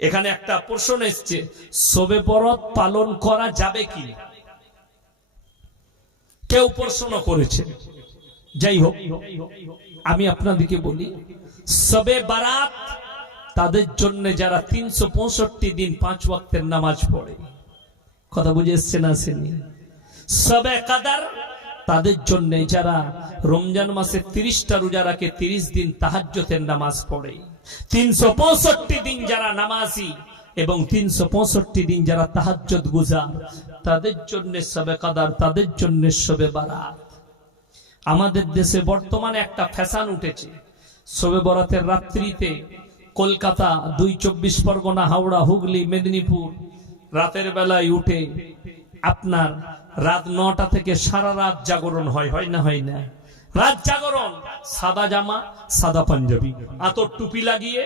এখানে একটা প্রশ্ন এসছে, শবে বরাত পালন করা যাবে কি? কেউ প্রশ্ন করেছে। যাই হোক, আমি আপনাদেরকে বলি, শবে বারাত তাদের জন্য যারা 365 দিন 5 ওয়াক্তের নামাজ পড়ে। কথা বুঝে এসছে না? আসেনি? শবে কদর তাদের জন্য যারা রমজান মাসে 30টা রোজা রাখে, 30 দিন তাহাজ্জুদের নামাজ পড়ে। 365 দিন যারা নামাজি এবং 365 দিন যারা তাহাজ্জুদ গুজার, তাদের জন্য শবে কদর, তাদের জন্য শবে বারাত। আমাদের দেশে বর্তমানে একটা ফ্যাশন উঠেছে, শবে বরাতের রাত্রিতে কলকাতা, 2 চব্বিশ পরগনা, হাওড়া, হুগলি, মেদিনীপুর রাতের বেলায় উঠে আপনার রাত 9টা থেকে সারা রাত জাগরণ হয়। হয় না? হয় না? রাত জাগরণ, সাদা জামা, সাদা পাঞ্জাবি, আতর টুপি লাগিয়ে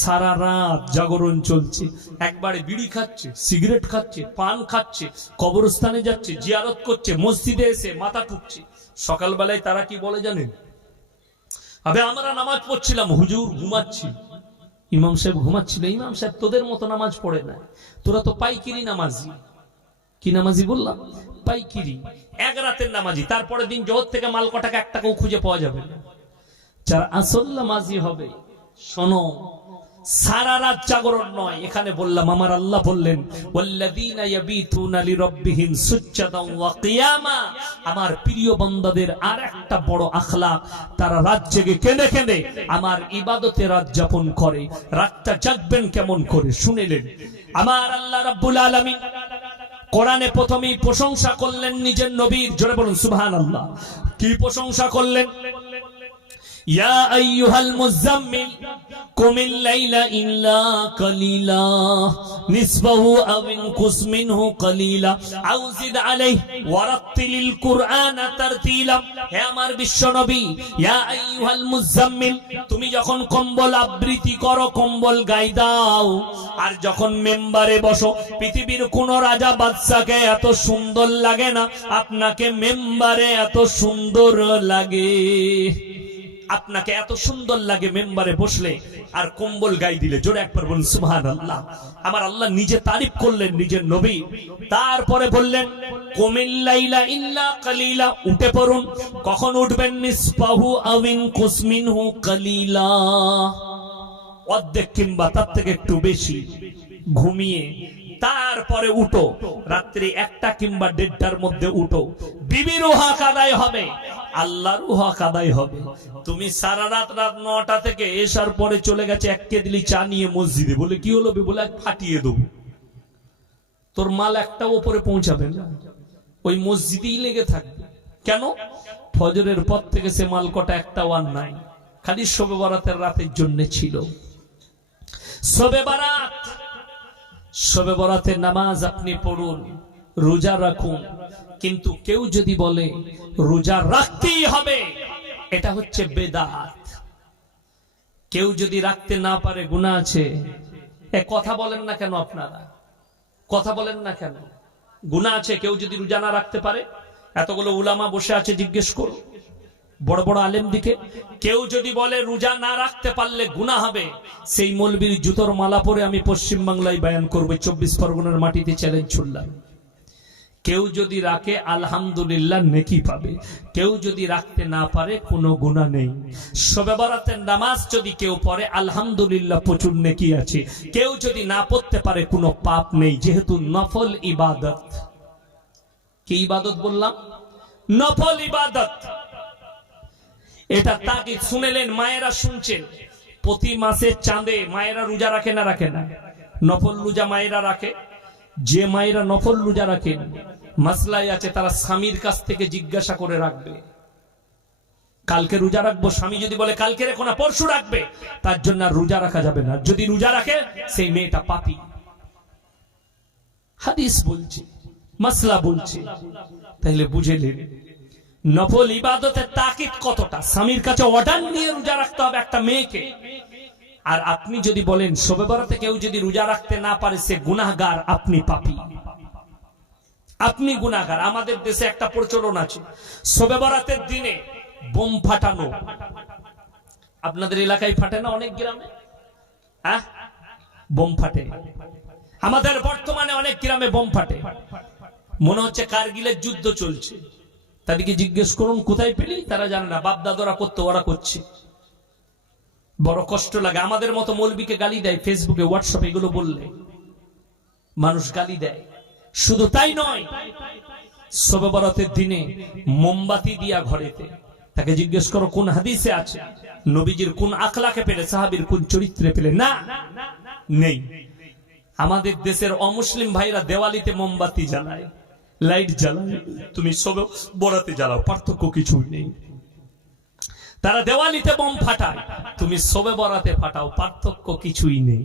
সারা রাত জাগরণ চলছে। একবারে বিড়ি খাচ্ছে, সিগারেট খাচ্ছে, পান খাচ্ছে, কবরস্থানে যাচ্ছে, জিয়ারত করছে, মসজিদে এসে মাথা টুকছে। সকালবেলায় তারা কি বলে জানেন? আবে আমরা নামাজ পড়ছিলাম, হুজুর ঘুমাচ্ছি। ইমাম সাহেব ঘুমাচ্ছিল। ইমাম সাহেব তোদের মতো নামাজ পড়ে না, তোরা তো পাইকিরি নামাজি। কি নামাজি বললাম? পাইকিরি, এক রাতের নামাজি। তারপরে দিন জোহর থেকে মাল কটাকে এক টাকাও খুঁজে পাওয়া যাবে না। যারা আসল নামাজি হবে, শোনো, সারা রাত জাগরণ নয়। এখানে বললাম, আমার আল্লাহ বললেন, ওয়াল্লাযীনা ইয়াবিতুনা লিরাব্বিহিম সুজদান ওয়া কিয়ামা। আমার প্রিয় বান্দাদের আর একটা বড় আখলাক, তারা রাত জেগে কেঁদে কেঁদে আমার ইবাদতে রাত যাপন করে। রাতটা জাগবেন কেমন করে শুনেলেন। আমার আল্লাহ রাব্বুল আলামিন কোরআনে প্রথমেই প্রশংসা করলেন নিজের নবীর। জোরে বলুন সুবহানাল্লাহ। কি প্রশংসা করলেন? ইয়া আইয়ুহাল মুযাম্মিল কুমিল লাইলা ইল্লা কালিলা নিসফাহু আও ইনকুস মিনহু কালিলা আও জিদ আলাইহি ওয়ারাত্তিলিল কুরআনা তারতিলা। হে আমার বিশ্ব নবী, ইয়া আইয়ুহাল মুযাম্মিল, তুমি যখন কম্বল আবৃত্তি করো, কম্বল গায়ে দাও, আর যখন মেম্বারে বসো, পৃথিবীর কোন রাজা বাদশাকে এত সুন্দর লাগে না, আপনাকে মেম্বারে এত সুন্দর লাগে। আপনাকে এত সুন্দর লাগে মেম্বারে বসলে আর কম্বল গায়ে দিলে। জোরে একবার বলুন সুবহানাল্লাহ। আমার আল্লাহ নিজে তারিফ করলেন নিজের নবী। তারপরে বললেন, কুমিল লাইলা ইল্লা কালিলা, উঠে পড়ুন। কখন উঠবেন? নিসফাহু আও ইনকুস মিনহু কালিলা, অর্ধেক কিংবা তার থেকে একটু বেশি ঘুমিয়ে তারপরে উঠো। রাত্রি 1টা কিংবা 1:30টার মধ্যে উঠো। বিবির হক আদায় হবে, আল্লাহর হক আদায় হবে। তুমি সারা রাত 9টা থেকে এসার পরে চলে গেছে 1 কেদলি চা নিয়ে মসজিদে। বলে কি হলো? বলে ফাটিয়ে দেবো। তোর মাল একটা উপরে পৌঁছাবে না, ওই মসজিদেই লেগে থাকবে। কেন? ফজরের পর থেকে সে মাল কটা একটাও আর নাই, খালি শবে বরাতের রাতের জন্য ছিল। শবে বরাত, শবে বরাতের নামাজ আপনি পড়ুন, রোজা রাখুন। কিন্তু কেউ যদি বলে রোজা রাখতেই হবে, এটা হচ্ছে বেদাত। কেউ যদি রাখতে না পারে, গুনাহ আছে। কথা বলেন না কেন? আপনারা কথা বলেন না কেন? গুনাহ আছে কেউ যদি রোজা না রাখতে পারে। এতগুলো উলামা বসে আছে, জিজ্ঞেস করো বড় বড় আলেম দিকে। কেউ যদি বলে রোজা না রাখতে পারলে গুনাহ হবে, সেই মৌলবীর জুতোর মালা পরে আমি পশ্চিম বাংলায় বয়ান করব। 24 পরগনার মাটিতে চ্যালেঞ্জ ছুড়লাম। কেউ যদি রাখে আলহামদুলিল্লাহ, নেকি পাবে। কেউ যদি রাখতে না পারে, কোনো গুনাহ নেই। শবে বরাতের নামাজ যদি কেউ পড়ে, আলহামদুলিল্লাহ প্রচুর নেকি আছে। কেউ যদি না পড়তে পারে, কোনো পাপ নেই, যেহেতু নফল ইবাদত। কি ইবাদত বললাম? নফল ইবাদত। এটা তাকিদ শুনেলেন, মায়েরা শুনছেন। প্রতি মাসের চাঁদে মায়েরা রোজা রাখে না রাখে না? নফল রোজা মায়েরা রাখে। যে মায়েরা নফল রোজা রাখেন, মাসলাই আছে, তারা স্বামীর কাছ থেকে জিজ্ঞাসা করে রাখবে। কালকে রোজা রাখবো, স্বামী যদি বলে কালকে রেখো না, পরশু রাখবে, তার জন্য আর রোজা রাখা যাবে না। যদি রোজা রাখে, সেই মেয়েটা পাপী। হাদিস বলছে, মাসলা বলছে। তাহলে বুঝেলেন নফল ইবাদতের তাকিদ কতটা। স্বামীর কাছে অর্ডার নিয়ে রোজা রাখতে হবে একটা মেয়েকে। আর আপনি যদি বলেন শবে বরাতে কেউ যদি রোজা রাখতে না পারে, সে গুনাহগার, আপনি পাপী, আপনি গুনাহগার। আমাদের দেশে একটা প্রচলন আছে, শবে বরাতের দিনে বোম ফাটানো। আপনাদের এলাকায় ফাটে না? অনেক গ্রামে। হ্যাঁ, বোম ফাটে। আমাদের বর্তমানে অনেক গ্রামে বোম ফাটে, মনে হচ্ছে কারগিলের যুদ্ধ চলছে। তাদেরকে জিজ্ঞেস করুন কোথায় পেলি, তারা জানে না। বাপ দাদরা করতো, ওরা করছে। বড় কষ্ট লাগে। আমাদের মতো মৌলবীকে গালি দেয় ফেসবুকে, হোয়াটসঅ্যাপে, এগুলো বললে মানুষ গালি দেয়। শুধু তাই নয়, শবে বরাতের দিনে মোমবাতি দিয়া ঘরেতে, তাকে জিজ্ঞেস করো কোন হাদিসে আছে, নবীজির কোন আখলাকে পেলে, সাহাবীর কোন চরিত্রে পেলে? না, নেই। আমাদের দেশের অমুসলিম ভাইরা দেওয়ালিতে মোমবাতি জ্বালায়, লাইট জ্বালায়, তুমি শবে বরাতে জ্বালাও, পার্থক্য কিছুই নেই। তারা দেওয়ালিতে বোম ফাটায়, তুমি শবে বরাতে ফাটাও, পার্থক্য কিছুই নেই।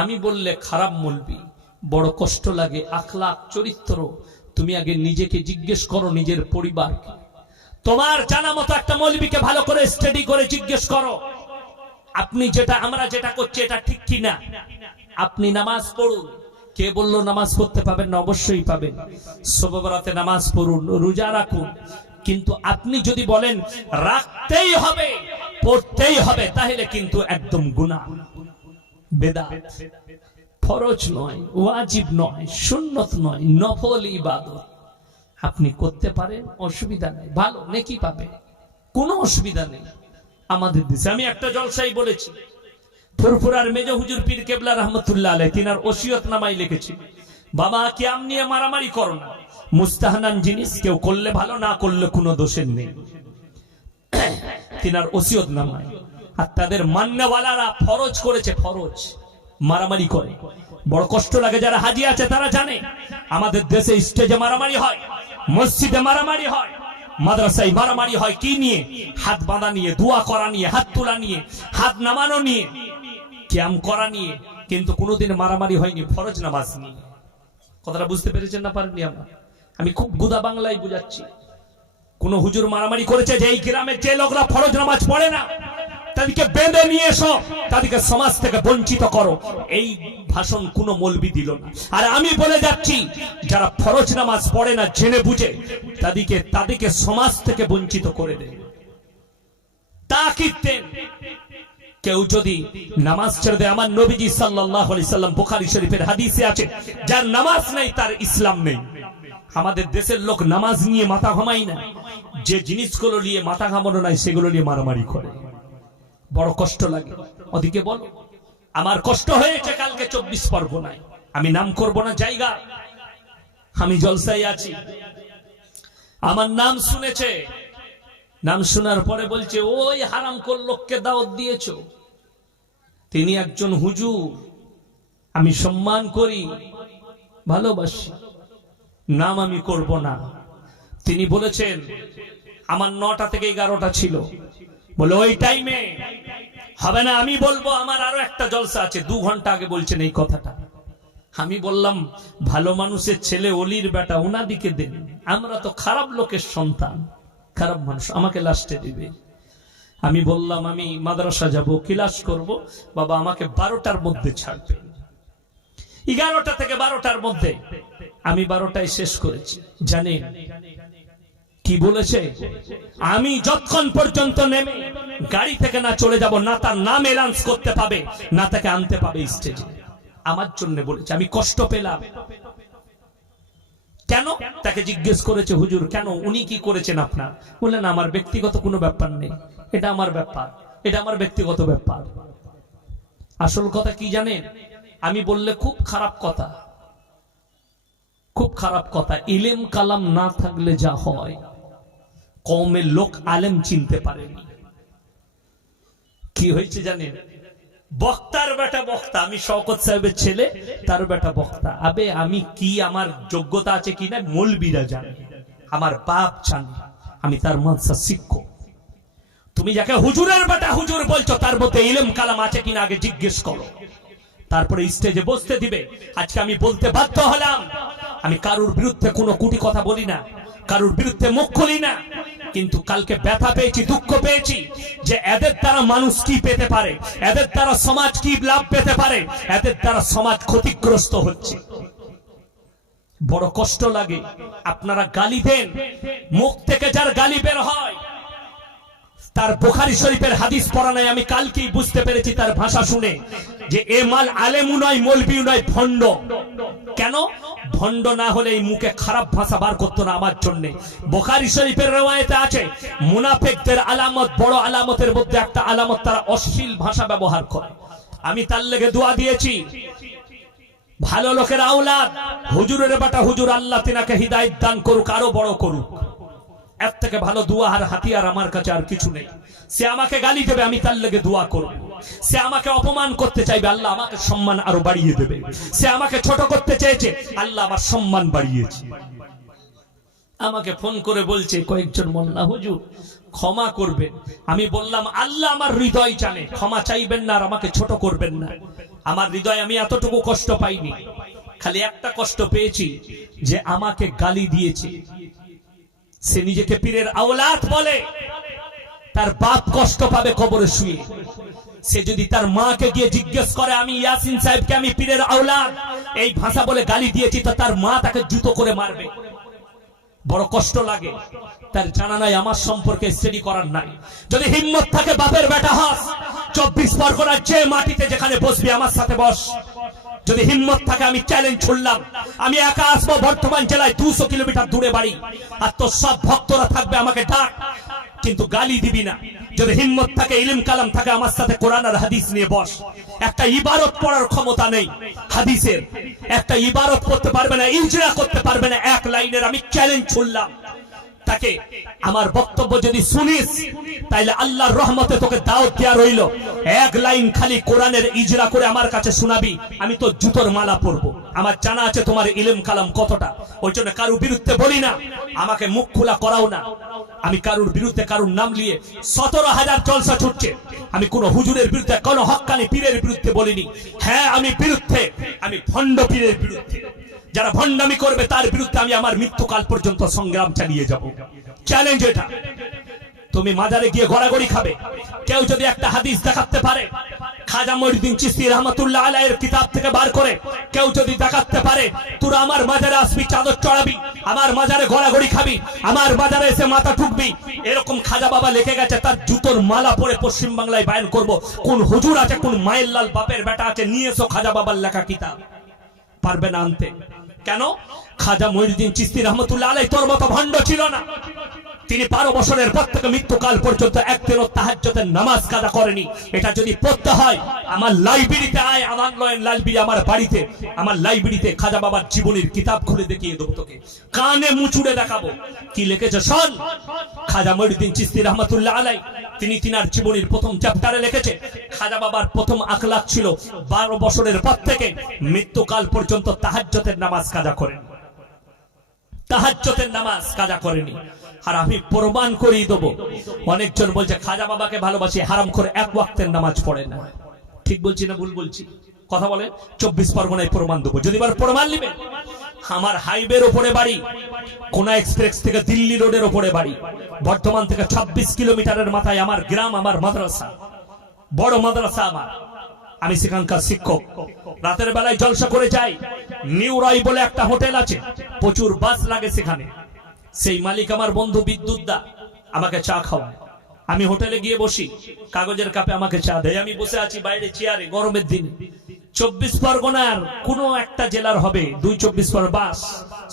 আমি বললে খারাপ মৌলবি, বড় কষ্ট লাগে। আখলাক, চরিত্র, তুমি আগে নিজেকে জিজ্ঞেস করো, নিজের পরিবারকে। তোমার জানা মতো একটা মৌলবীকে ভালো করে স্টাডি করে জিজ্ঞেস করো, আপনি যেটা, আমরা যেটা করছি এটা ঠিক কিনা। আপনি নামাজ পড়ুন, কে বললো নামাজ পড়তে পাবেন না? অবশ্যই পাবেন। শবে বরাতে নামাজ পড়ুন, রোজা রাখুন, কিন্তু আপনি যদি বলেন রাখতেই হবে, পড়তেই হবে, তাহলে কিন্তু একদম গুনাহ, বেদাত। ফরজ নয়, ওয়াজিব নয়, সুন্নত নয়, নফল ইবাদত। আপনি করতে পারেন, অসুবিধা নেই, ভালো নেকি পাবে, কোনো অসুবিধা নেই। আমাদের দেশে আমি একটা জলসাই বলেছি, ফুরফুরার মেজ হুজুর পীর কেবলা রহমতুল্লাহ আলাইহি তিনার ওসিয়ত নামায় লিখেছি, বাবা কিয়াম নিয়ে মারামারি করো না, মুস্তাহানান জিনিস, কেউ করলে ভালো, না করলে কোনো দোষের নেই, তিনার ওসিয়ত নামায়। আর তাদের মান্যওয়ালারা ফরজ করেছে, ফরজ মারামারি করে। বড় কষ্ট লাগে। যারা হাজি আছে তারা জানে, আমাদের দেশে স্টেজে মারামারি হয়, মসজিদে মারামারি হয়, মাদ্রাসায় মারামারি হয়। কি নিয়ে? হাত বাঁধা নিয়ে, দোয়া করা নিয়ে, হাত তোলা নিয়ে, হাত নামানো নিয়ে, কিয়াম করা নিয়ে, কিন্তু কোনোদিন মারামারি হয়নি ফরজ নামাজ নিয়ে। কথাটা বুঝতে পেরেছেন না পারেননি? আমি খুব গুদা বাংলায় বুঝাচ্ছি। কোন হুজুর মারামারি করেছে যে এই গ্রামের যে লোকরা ফরজ নামাজ পড়ে না তাদেরকে বেঁধে নিয়ে এসো, তাদেরকে সমাজ থেকে বঞ্চিত করো, এই ভাষণ কোন মৌলবি দিল না। আর আমি বলে যাচ্ছি, যারা ফরজ নামাজ পড়ে না জেনে বুঝে, তাদেরকে সমাজ থেকে বঞ্চিত করে দেন, তাকিদ দেন। কেউ যদি নামাজ ছেড়ে দেয়, আমার নবীজি সাল্লাল্লাহু আলাইহি সাল্লাম, বুখারী শরীফের হাদিসে আছে, যার নামাজ নেই তার ইসলাম নেই। আমাদের দেশের লোক নামাজ নিয়ে মাথা ঘামাই না, যে জিনিসগুলো নিয়ে মাথা ঘামানো নাই সেগুলো নিয়ে মারামারি করে। বড় কষ্ট লাগে। ওদিকে বল, আমার কষ্ট হয়েছে কালকে 24 পরগনায়, আমি নাম করব না জায়গা, আমি জলসায় আছি, আমার নাম শুনেছে, নাম শোনার পরে বলছে ওই হারামখোর লোককে দাওয়াত দিয়েছো। তিনি একজন হুজুর, আমি সম্মান করি, ভালোবাসি, নাম আমি করব না। তিনি বলেছেন আমার 9টা থেকে 11টা ছিল, বলে ওই টাইমে হবে না, আমি বলবো আমার আরো একটা জলসা আছে। 2 ঘন্টা আগে বলছেন এই কথাটা। আমি বললাম ভালো মানুষের ছেলে, অলির বেটা, ওনাদিকে দেন, আমরা তো খারাপ লোকের সন্তান, খারাপ মানুষ, আমাকে লাস্টে দিবে। আমি বললাম আমি মাদ্রাসা যাব, ক্লাস করব, বাবা আমাকে 12টার মধ্যে ছাড়বে। 11টা থেকে 12টার মধ্যে, আমি 12টায় শেষ করেছি। জানেন কি বলেছে? আমি যতক্ষণ পর্যন্ত নেমে গাড়ি থেকে না চলে যাব, না তার নাম এলাউন্স করতে পাবে, না তাকে আনতে পাবে স্টেজে। আমার জন্য বলেছে। আমি কষ্ট পেলাম। কেন? তাকে জিজ্ঞেস করেছে, হুজুর কেন, উনি কি করেছেন আপনার? বললেন আমার ব্যক্তিগত কোনো ব্যাপার নেই, এটা আমার ব্যাপার, এটা আমার ব্যক্তিগত ব্যাপার। আসল কথা কি জানেন? আমি বললে খুব খারাপ কথা, খুব খারাপ কথা। ইলম কালাম না থাকলে যা হয়, কওমের লোক আলেম চিনতে পারেনি। কি হয়েছে জানেন? বক্তার বেটা বক্তা, আমি শওকত সাহেবের ছেলে, তার বেটা বক্তা। আবে আমি কি, আমার যোগ্যতা আছে কিনা মৌলবীরা জানে, আমার বাপ জানে, আমি তার মাদ্রাসা শিক্ষক। তুমি যাকে হুজুরের বেটা হুজুর বলছো, তার মধ্যে ইলম কালাম আছে কিনা আগে জিজ্ঞেস করো, তারপরে স্টেজে বসতে দিবে। আজকে আমি বলতে বাধ্য হলাম, আমি কারুর বিরুদ্ধে কোনো কুটি কথা বলি না, কারুর বিরুদ্ধে মুখ খুলি না, কিন্তু কালকে ব্যথা পেয়েছি, দুঃখ পেয়েছি যে এদের দ্বারা মানুষ কি পেতে পারে, এদের দ্বারা সমাজ কি লাভ পেতে পারে, এদের দ্বারা সমাজ ক্ষতিগ্রস্ত হচ্ছে। বড় কষ্ট লাগে। আপনারা গালি দেন, মুখ থেকে যার গালি বের হয় তার বুখারী শরীফের হাদিস পড়া নাই, আমি কালকেই বুঝতে পেরেছি তার ভাষা শুনে যে এ মাল আলেমু নয়, মৌলবি নয়, ভণ্ড। কেন ভণ্ড না হলে এই মুখে খারাপ ভাষা বার করতো না আমার জন্য। বুখারী শরীফের রওয়ায়েতে আছে মুনাফিকদের আলামত, বড় আলামতের মধ্যে একটা আলামত, তারা অশ্লীল ভাষা ব্যবহার করে। আমি তার লেগে দোয়া দিয়েছি, ভালো লোকের আওলাদ, হুজুরের বেটা হুজুর, আল্লাহ তিনাকে হিদায়াত দান করুক, আরো বড় করুক। এর থেকে ভালো দোয়া আর হাতিয়ার আমার কাছে আর কিছু নেই। সে আমাকে গালি দেবে, আমি তার লেগে দোয়া করব। সে আমাকে অপমান করতে চাইবে, আল্লাহ আমাকে সম্মান আরো বাড়িয়ে দেবে। সে আমাকে ছোট করতে চেয়েছে, আল্লাহ আমার সম্মান বাড়িয়েছে। আমাকে ফোন করে বলছে কয়েকজন, মোল্লা হুজুর ক্ষমা করবেন। আমি বললাম আল্লাহ আমার হৃদয় জানে, ক্ষমা চাইবেন না আর আমাকে ছোট করবেন না। আমার হৃদয় আমি এতটুকু কষ্ট পাইনি, খালি একটা কষ্ট পেয়েছি যে আমাকে গালি দিয়েছে। সে নিজেকে পীরের আওলাদ বলে, তার বাপ কষ্ট পাবে কবরে শুয়ে। সে যদি তার মাকে গিয়ে জিজ্ঞেস করে আমি ইয়াসিন সাহেবকে আমি পীরের আওলাদ এই ভাষা বলে গালি দিয়েছি, তো তার মা তাকে জুতো করে মারবে। বড় কষ্ট লাগে। তার জানা নাই আমার সম্পর্কে স্টাডি করার নাই। যদি হিম্মত থাকে বাপের বেটা হস, 24 পরগনার যে মাটিতে যেখানে বসবি আমার সাথে বস। যদি হিম্মত থাকে আমি চ্যালেঞ্জ ছুড়লাম, আমি একা আসবো বর্ধমান জেলায় 200 কিলোমিটার দূরে বাড়ি, আর তোর সব ভক্তরা থাকবে, আমাকে ডাক, কিন্তু গালি দিবি না। যদি হিম্মত থাকে, ইলম কালাম থাকে, আমার সাথে কোরআন আর হাদিস নিয়ে বস। একটা ইবারত পড়ার ক্ষমতা নেই হাদিসের, একটা ইবারত পড়তে পারবে না, ইজরা করতে পারবে না এক লাইনের, আমি চ্যালেঞ্জ ছুড়লাম তাকে। আমার বক্তব্য যদি শুনিস তাইলে আল্লাহর রহমতে তোকে দাওয়াত দেয়া রইল, এক লাইন খালি কোরআনের ইজরা করে আমার কাছে শোনাবি, আমি তো জুতোর মালা পরবো। আমার জানা আছে তোমার ইলম কালাম কতটা, ওই জন্য কারুর বিরুদ্ধে বলি না, আমাকে মুখ খোলা করাও না। আমি কারুর বিরুদ্ধে কারুর নাম নিয়ে 17,000 জলসা ছুটছে, আমি কোন হুজুরের বিরুদ্ধে, কোন হক্কানি পীরের বিরুদ্ধে বলিনি। হ্যাঁ আমি বিরুদ্ধে, আমি ভণ্ড পীরের বিরুদ্ধে। যারা ভণ্ডামি করবে তার বিরুদ্ধে আমি আমার মৃত্যুকাল পর্যন্ত সংগ্রাম চালিয়ে যাব। চ্যালেঞ্জ এটা। তুমি মাজারে গিয়ে গড়াগড়ি খাবে, কেউ যদি একটা হাদিস দেখাতে পারে খাজা মঈনুদ্দিন চিশতি রহমাতুল্লাহ আলাইহির কিতাব থেকে বার করে, কেউ যদি দেখাতে পারে, তোরা আমার মাজারে আসবি, চাদর চড়াবি, আমার মাজারে গড়াগড়ি খাবি, আমার মাজারে এসে মাথা ঠুকবি, এরকম খাজা বাবা লিখে গেছে, তার জুতোর মালা পরে পশ্চিম বাংলায় বায়ান করব। কোন হুজুর আছে, কোন মায়ের লাল বাপের বেটা আছে, নিয়ে এসো খাজা বাবার লেখা কিতাব। পারবে না আনতে। কেন? খাজা মঈনুদ্দিন চিশতি রহমাতুল্লাহ আলাইহি তোর মতো ভণ্ড ছিল না। তিনি 12 বছরের পর থেকে মৃত্যুকাল পর্যন্ত একদিনও তাহাজ্জুদের নামাজ কাজা করেনি। এটা যদি পড়তে হয় আমার লাইব্রেরিতে আয়, আমার লয়েন লাইব্রেরি আমার বাড়িতে, আমার লাইব্রেরিতে খাজা বাবার জীবনের কিতাব খুলে দেখিয়ে দেবো তোকে, কানে মুচুড়ে দেখাবো কি লিখেছে শোন। খাজা মঈনুদ্দিন চিশতি রহমাতুল্লাহ আলাইহি তিনি তিনার জীবনের প্রথম চ্যাপ্টারে লিখেছে, খাজা বাবার প্রথম আখলাক ছিল 12 বছরের পর থেকে মৃত্যুকাল পর্যন্ত তাহাজ্জুদের নামাজ কাজা করেন, তাহাজ্জুদের নামাজ কাজা করেনি। আর আমি প্রমাণ করিয়ে দেবো। অনেকজন বলছে খাজা বাবাকে ভালোবাসি, হারাম করে এক ওয়াক্তের নামাজ পড়ে না। ঠিক বলছি না ভুল বলছি? কথা বলে 24 পরগনায় প্রমাণ দেবো, যদি বার প্রমাণ নেবেন। আমার হাইওয়ের উপরে বাড়ি, কোনা এক্সপ্রেস থেকে দিল্লি রোডের উপরে বাড়ি, বর্ধমান থেকে 26 কিলোমিটারের মাথায় আমার গ্রাম, আমার মাদ্রাসা, বড় মাদ্রাসা আমার, আমি সেখানকার শিক্ষক। রাতের বেলায় জলসা করে যাই। নিউ রায় বলে একটা হোটেল আছে, প্রচুর বাস লাগে সেখানে। সেই মালিক আমার বন্ধু বিদ্যুৎ দা, আমাকে চা খাওয়ায়। আমি হোটেলে গিয়ে বসি, কাগজের কাপে আমাকে চা দেয়, আমি বসে আছি বাইরে চেয়ারে, গরমের দিনে। 24 পরগনার কোন একটা জেলার হবে 2-24 পর বাস,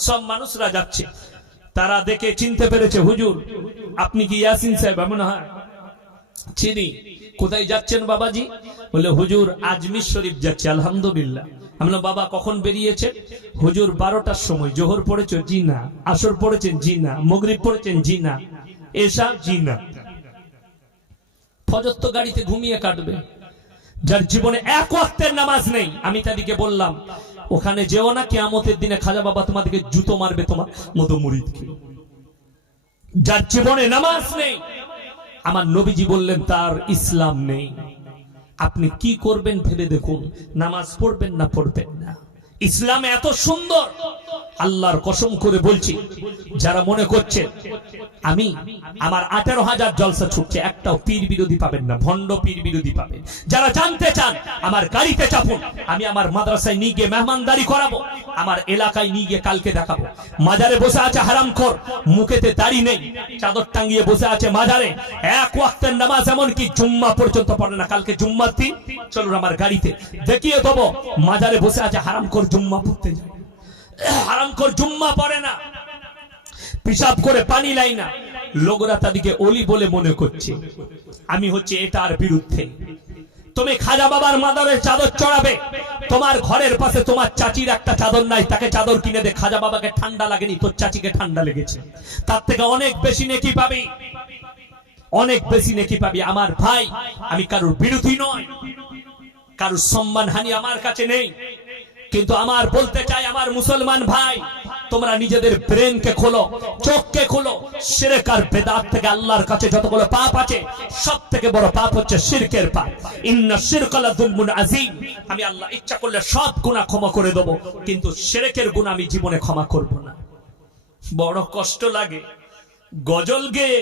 সব মানুষরা যাচ্ছে। তারা দেখে চিনতে পেরেছে, হুজুর আপনি কি ইয়াসিন সাহেব? আমি না, হ্যাঁ চিনি। কোথায় যাচ্ছেন বাবাজি? বলে হুজুর আজমির শরীফ যাচ্ছে। আলহামদুলিল্লাহ। আমি বললাম বাবা কখন বেরিয়েছে? হুজুর 12টার সময়। জোহর পড়েছো? জি না। আসর পড়েছেন? জি না। মাগরিব পড়েছেন? জি না। এশা? জি না। ফজর তো গাড়িতে ঘুমিয়ে কাটবে। যার জীবনে এক ওয়াক্তের নামাজ নেই, আমি তাদেরকে বললাম ওখানে যেও না, কিয়ামতের দিনে খাজা বাবা তোমাদেরকে জুতো মারবে তোমার মতো মুরিদকে। যার জীবনে নামাজ নেই, আমার নবীজি বললেন তার ইসলাম নেই। আপনি কি করবেন ভেবে দেখুন, নামাজ পড়বেন না পড়বেন না। ইসলাম এত সুন্দর, আল্লাহর কসম করে বলছি, যারা মনে করছে আমি আমার 18,000 জলসা ছুটছে, একটাও পীর বিরোধী পাবেন না, ভণ্ড পীর বিরোধী পাবেন। যারা জানতে চান আমার গাড়িতে চাপুন, আমি আমার মাদ্রাসায় নিয়ে গিয়ে মেহমানদারি করাবো, আমার এলাকায় নিয়ে গিয়ে কালকে দেখাবো। মাজারে বসে আছে হারামখোর, মুখেতে দাড়ি নেই, চাদর টাঙ্গিয়ে বসে আছে মাজারে, এক ওয়াক্তের নামাজ এমনকি জুম্মা পর্যন্ত পড়ে না। কালকে জুম্মার দিন, চলুন আমার গাড়িতে দেখিয়ে দেবো। মাজারে বসে আছে হারামখোর, জুম্মা পড়তে যায়, হারামখোর জুম্মা পড়ে না, পিশাব করে পানি লাই না, লোকরা তাদেরকে অলি বলে মনে করছে। আমি হচ্ছে এটার বিরুদ্ধে। তুমি খাজা বাবার মাদারে চাদর চড়াবে, তোমার ঘরের পাশে তোমার চাচির একটা চাদর নাই, তাকে চাদর কিনে দে। খাজা বাবাকে ঠান্ডা লাগেনি, তোর চাচিকে ঠান্ডা লেগেছে, তার থেকে অনেক বেশি নেকি পাবি, অনেক বেশি নেকি পাবি। আমার ভাই, আমি কারোর বিরোধী নয়, কারোর সম্মানহানি আমার কাছে নেই, কিন্তু আমার বলতে চাই আমার মুসলমান ভাই, তোমরা নিজেদের ব্রেনকে খোলো, চোখকে খোলো। শিরক আর বেদাত থেকে আল্লাহর কাছে যতগুলো পাপ আছে, সব থেকে বড় পাপ হচ্ছে শিরকের পাপ। ইন্না শিরকা লাযুলমুন আযীম। আমি আল্লাহ ইচ্ছা করলে সব গুনাহ ক্ষমা করে দেব, কিন্তু শিরকের গুনাহ আমি জীবনে ক্ষমা করব না। বড় কষ্ট লাগে গজল গেয়ে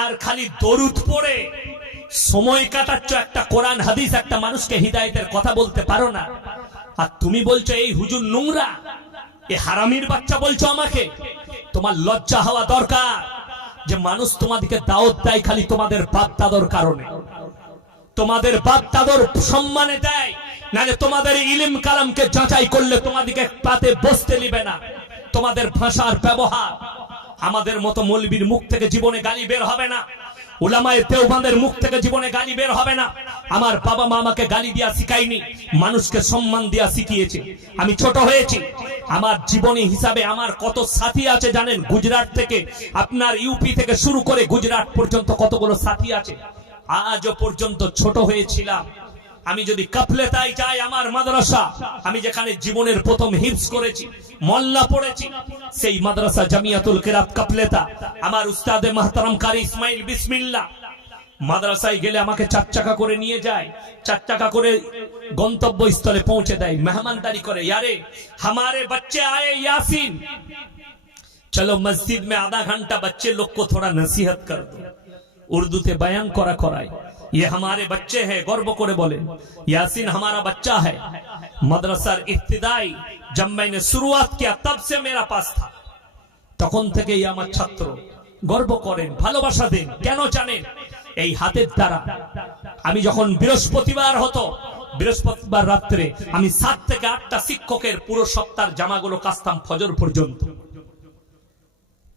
আর খালি দরুদ পড়ে সময় কাটাচ্ছ, একটা কোরআন হাদিস একটা মানুষকে হিদায়াতের কথা বলতে পারো না। আর তুমি বলছো এই হুজুর নোংরা, এ হারামির বাচ্চা বলছো আমাকে। তোমার লজ্জা হওয়া দরকার যে মানুষ তোমাদেরকে দাওয়াত দেয় খালি তোমাদের বাপ দাদর কারণে, তোমাদের বাপ দাদর সম্মানে দেয়, নালে তোমাদের ইলম কালামকে যাচাই করলে তোমাদেরকে পাতে বসতে নিবে না। তোমাদের ভাষার ব্যবহার, আমাদের মতো মৌলবীর মুখ থেকে জীবনে গালি বের হবে না, উলামায়ে দেওবন্দের মুখ থেকে জীবনে গালি বের হবে না। আমার বাবা মা আমাকে গালি দিয়া শিখায়নি, মানুষকে সম্মান দিয়া শিখিয়েছে। আমি ছোট হয়েছি, আমার জীবনী হিসাবে আমার কত সাথী আছে জানেন? গুজরাট থেকে, আপনার ইউপি থেকে শুরু করে গুজরাট পর্যন্ত কতগুলো সাথী আছে। আজও পর্যন্ত ছোট হয়েছিলাম। আমি যদি কাফলেতায় যাই, আমার মাদ্রাসা, আমি যেখানে জীবনের প্রথম হিফজ করেছি, মোল্লা পড়েছি, সেই মাদ্রাসা জামিয়াতুল কিরাত কাফলেতা, আমার উস্তাদে মাহতারাম কারি ইসমাইল বিসমিল্লাহ। মাদ্রাসায় গেলে আমাকে 4 চাকা করে নিয়ে যায়, 4 চাকা করে গন্তব্যস্থলে পৌঁছে দেয়, মেহমানদারি করে। यारे हमारे बच्चे आए यासीन, चलो मस्जिद में आधा घंटा बच्चे लोग को थोड़ा नसीहत कर दो। उर्दू ते बयान करा कराए, ये हमारे बच्चे हैं, गर्व करे बोले यासीन हमारा बच्चा है। मदरसार इब्तिदाई जब मैंने शुरुआत किया तब से मेरा पास था, তখন থেকেই আমার ছাত্র গর্ব করেন, ভালোবাসা দেন। কেন জানেন? এই হাতের দ্বারা আমি যখন বৃহস্পতিবার হতো, বৃহস্পতিবার রাত্রে আমি 7 থেকে 8টা শিক্ষকের পুরো সপ্তাহের জামাগুলো কাচতাম ফজর পর্যন্ত।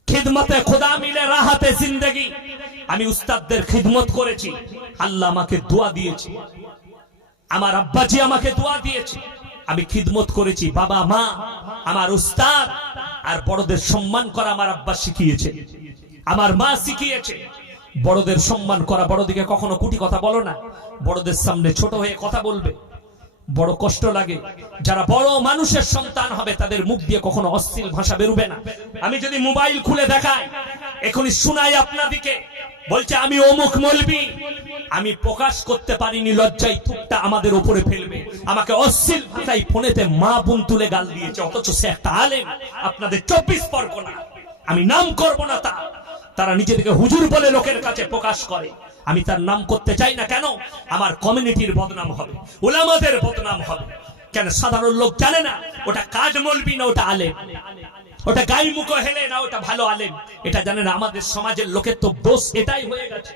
খিদমতে খোদা মিলে রাহাতে জিন্দেগি, আমি উস্তাদদের খিদমত করেছি। আল্লাহ আমাকে দোয়া দিয়েছে, আমার আব্বাজি আমাকে দোয়া দিয়েছে, আমি খিদমত করেছি। বাবা মা, আমার উস্তাদ আর বড়দের সম্মান করা আমার আব্বা শিখিয়েছে, আমার মা শিখিয়েছে। বড়দের সম্মান করা, বড়দিকে কখনো কুটি কথা বলো না, বড়দের সামনে ছোট হয়ে কথা বলবে। বড় কষ্ট লাগে, যারা বড় মানুষের সন্তান হবে তাদের মুখ দিয়ে কখনো অশ্লীল ভাষা বেরোবে না। আমি যদি মোবাইল খুলে দেখাই, এখনই শোনাই আপনাদিকে, বলছে আমি অমুক মৌলবি, আমি প্রকাশ করতে পারিনি, লজ্জায় থুকটা আমাদের উপরে ফেলবে। আমাকে অশ্লীল ভাষায় ফোনেতে মা বোন তুলে গাল দিয়েছে, অথচ সে একটা আলেম, আপনাদের 24 পরগনা, আমি নাম করব না। তারা নিজেদেরকে হুজুর বলে লোকের কাছে প্রকাশ করে, আমি তার নাম করতে চাই না। কেন? আমার কমিউনিটির বদনাম হবে, উলামাদের বদনাম হবে। কেন? সাধারণ লোক জানে না ওটা কাজ মৌলবি না ওটা আলেম, ওটা গাই মুখ হেলে না ওটা ভালো আলেম, এটা জানে না। আমাদের সমাজের লোকের তো দোষ এটাই হয়ে গেছে,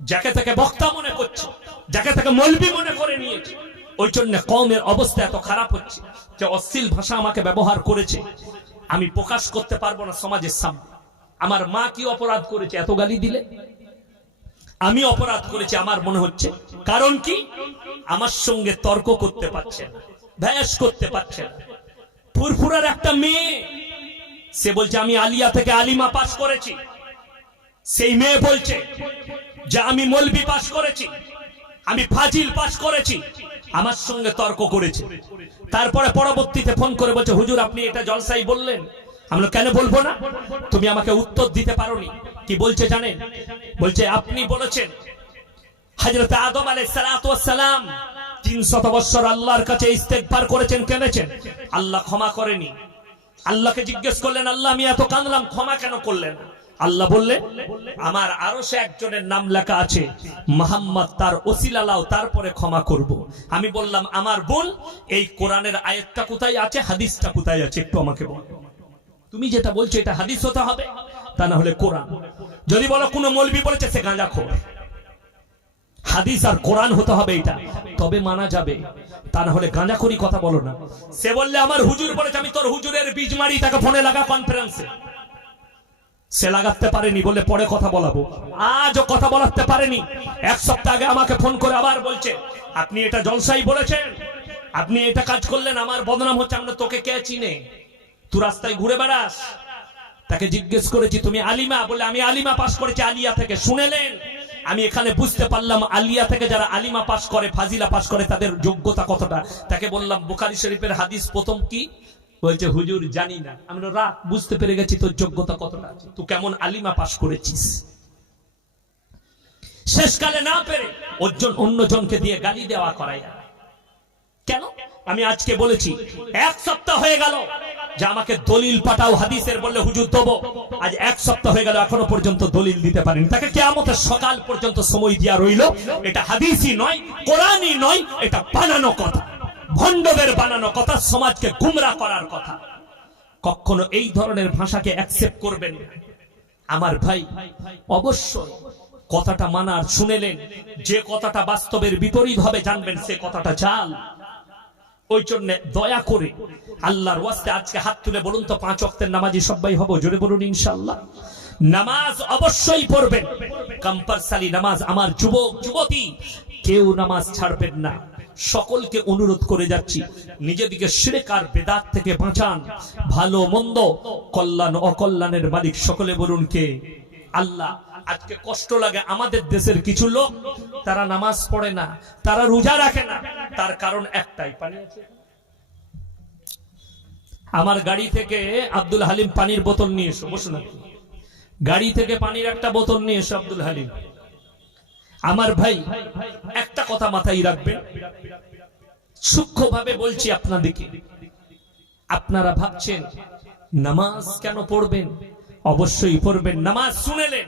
যাকে তাকে বক্তা মনে করছে, যাকে তাকে মৌলবি মনে করে নিয়েছে। ওই জন্য কওমের অবস্থা এত খারাপ হচ্ছে যে অশ্লীল ভাষা আমাকে ব্যবহার করেছে, আমি প্রকাশ করতে পারবো না সমাজের সামনে। আমার মা কি অপরাধ করেছে এত গালি দিলে? আমি অপরাধ করেছি আমার মনে হচ্ছে। কারণ কি? আমার সঙ্গে তর্ক করতে পারছে না, ভ্যাস করতে পারছে না। ফুরফুরার একটা মেয়ে, সে বলছে আমি আলিয়া থেকে আলিমা পাস করেছি। সেই মেয়ে বলছে যে আমি মৌলবি পাস করেছি, আমি ফাজিল পাস করেছি। আমার সঙ্গে তর্ক করেছে। তারপরে পরবর্তীতে ফোন করে বলছে হুজুর আপনি এটা জলসাই বললেন। আমরা কেন বলবো না? তুমি আমাকে উত্তর দিতে পারোনি। কি বলছে জানেন? বলছে আপনি বলেছেন হযরত আদম আলাইহিস সালাতু ওয়াস সালাম 300 বছর আল্লাহর কাছে ইস্তেগফার করেছেন, কেঁদেছেন, আল্লাহ ক্ষমা করেনি। আল্লাহকে জিজ্ঞেস করলেন, আল্লাহ আমি এত কাঁদলাম, ক্ষমা কেন করলেন? আল্লাহ বললেন, আমার আরশে একজনের নাম লেখা আছে মুহাম্মদ, তার ওসিলা লাও, তারপরে ক্ষমা করব। আমি বললাম, আমার বোন, এই কোরআনের আয়াতটা কোথায় আছে, হাদিসটা কোথায় আছে, একটু আমাকে বল। তুমি যেটা বলছো এটা হাদিস হতে হবে, তা না হলে কোরআন। যদি বলো কোনো মৌলবি বলেছে, সে গাঁজাখোর। হাদিস আর কোরআন হতে হবে, এটা তবে মানা যাবে, তা না হলে গাঁজাখোরি কথা বলো না। সে বললে আমার হুজুর বলেছে, আমি তোর হুজুরের বীজ মারি, তাকে ফোনে লাগা কনফারেন্সে। সে লাগাতে পারেনি বলে পরে কথা বলাবো, আজও কথা বলাতে পারেনি। 1 সপ্তাহ আগে আমাকে ফোন করে আবার বলছে, আপনি এটা জলসাই বলেছেন, আপনি এটা কাজ করলেন, আমার বদনাম হচ্ছে। আমরা, তোকে কে চিনে? তুই রাস্তায় ঘুরে বেড়াস? তাকে জিজ্ঞেস করেছি, তুমি আলিমা? বলে আমি আলিমা পাস করেছি আলিয়া থেকে। শুনেলেন, আমি এখানে বুঝতে পারলাম আলিয়া থেকে যারা আলিমা পাস করে, ফাজিলা পাস করে, তাদের যোগ্যতা কতটা। তাকে বললাম, বুখারী শরীফের হাদিস প্রথম কি? বলছে, হুজুর জানি না। আমি রাত বুঝতে পেরে গেছি তোর যোগ্যতা কতটা আছে, তুই কেমন আলিমা পাস করেছিস। শেষকালে না পেরে অন্যজনকে দিয়ে গালি দেওয়া করাই। কেন? আমি আজকে বলেছি, 1 সপ্তাহ হয়ে গেল যে আমাকে দলিল পাঠাও হাদিসের, বললে হুজুর দেবো। আজ 1 সপ্তাহ হয়ে গেল, এখনো পর্যন্ত দলিল দিতে পারেনি। তাকে কিয়ামতের সকাল পর্যন্ত সময় দেওয়া রইল। এটা হাদিসই নয়, কোরআনই নয়, এটা বানানো কথা, ভণ্ডদের বানানো কথা, সমাজকে গুমরা করার কথা। কখনো এই ধরনের ভাষাকে অ্যাকসেপ্ট করবেন না আমার ভাই। অবশ্যই কথাটা মানার, শুনেলেন, যে কথাটা বাস্তবের বিপরীত হবে জানবেন সে কথাটা জাল। ওই জন্য দয়া করে আল্লাহর ওয়াস্তে আজকে হাত তুলে বলুন তো, 5 ওয়াক্তের নামাজি সবাই হব? জোরে বলুন ইনশাআল্লাহ। নামাজ অবশ্যই পড়বেন, কম্পালসারি নামাজ। আমার যুবক যুবতী, কেউ নামাজ ছাড়বেন না। সকলকে অনুরোধ করে যাচ্ছি, নিজেদিকে শিরক আর বেদাত থেকে বাঁচান। ভালো মন্দ, কল্যাণ অকল্যাণের মালিক সকলে বলুন কে? আল্লাহ। আজকে কষ্ট লাগে, আমাদের দেশের কিছু লোক তারা নামাজ পড়ে না, তারা রোজা রাখে না। তার কারণ একটাই, পানি আছে। আমার গাড়ি থেকে আব্দুল হালিম পানির বোতল নিয়ে এসো, বসুন। গাড়ি থেকে পানির একটা বোতল নিয়ে এসো আব্দুল হালিম। আমার ভাই, একটা কথা মাথায় রাখবেন, সূক্ষ্মভাবে বলছি আপনাদেরকে। আপনারা ভাবছেন নামাজ কেন পড়বেন? অবশ্যই পড়বেন। নামাজ শুনেলেন,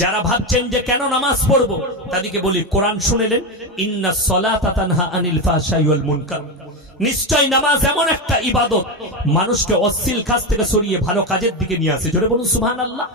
যারা ভাবছেন যে কেন নামাজ পড়বো, তাদেরকে বলি, কোরআন শুনেলেন, ইন্নাস সালাতা তানহা আনিল ফাহশাই ওয়াল মুনকার। নিশ্চয় নামাজ এমন একটা ইবাদত, মানুষকে অশ্লীল কাজ থেকে সরিয়ে ভালো কাজের দিকে নিয়ে আসে। জোরে বলুন সুবহানাল্লাহ।